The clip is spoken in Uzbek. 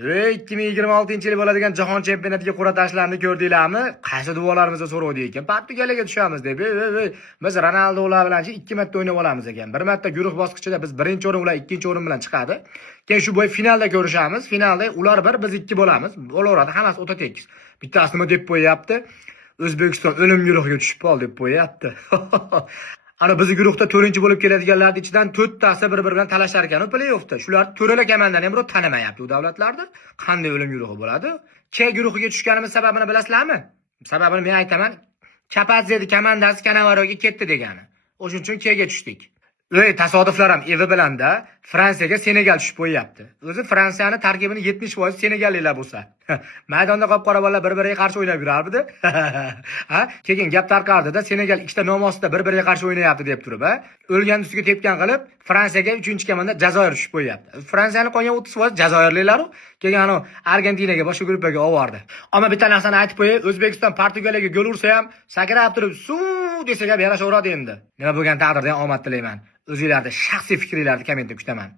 2026-yil bo'ladigan jahon chempionatiga qur'a tashlarini ko'rdinglarmi? Qaysi duolarimizga so'rovdi ekan. Portugaliyaga tushamiz deb. Biz Ronaldolar bilan 2 marta o'ynab olamiz ekan. Bir marta guruh bosqichida biz birinchi o'rin, ular ikkinchi o'rin bilan chiqadi. Keyin shu bo'y finalda ko'rishamiz. Finalda ular 1, biz 2 bo'lamiz. Bo'laveradi, hammasi o'ta tekis. Bittasi nima deb qo'yapti? O'zbekiston o'lim guruhiga tushib qoldi deb qo'yapti. Ana bizning guruhda 4-chi bo'lib keladiganlarning ichidan 4 tasi bir-biri bilan talashar ekan play-offda. Shular to'rala komandani ham tanimayapti u davlatlarda. Qanday o'lim guruhi bo'ladi? K guruhiga tushganimiz sababini bilasizlarmi? Sababini men aytaman. Kapadzening komandasi Kanavaroga ketdi degani. O'shuning uchun Kga tushdik. Tasodiflar ham evi bilanda Fransiyaga Senegal tushib qo'yapti. O'zi Fransiyani tarkibini 70% senegalliklar bo'lsa. Maydonda qop-qora bolalar bir-biriga qarshi o'ynab yurardi. Ha? Keyin gap tarqardi-da, Senegal ikkita nomosida bir-biriga qarshi o'ynayapti deb turib, o'lgan ustiga tepgan qilib, Fransiyaga 3-komanda Jazoir tushib qo'yapti. Fransiyani qolgan 30% Jazoirliklar-ku, keyin ana Argentinaga boshqa gruppaga olib Ammo bitta narsani aytib qo'yay, O'zbekiston Portugaliyaga gol ursa ham, sakrab turib, suv desa ham yarashaveradi endi. Nima bo'lgan taqdirda ham omad tilayman. O'zingizlarning shaxsiy fikringizni kommentda kutaman.